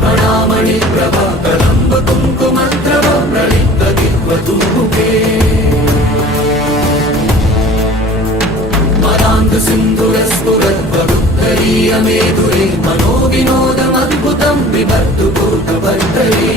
दर्पणामणि Prabha Colombo कुङ्कुमद्रव प्रलिप्त दिग्वधूमुखे मदान्ध सिन्धुरस्फुरद्वरुद्धरीय मेधुरे मनोविनोदमद्भुतं बिभर्तु भूतभर्तरे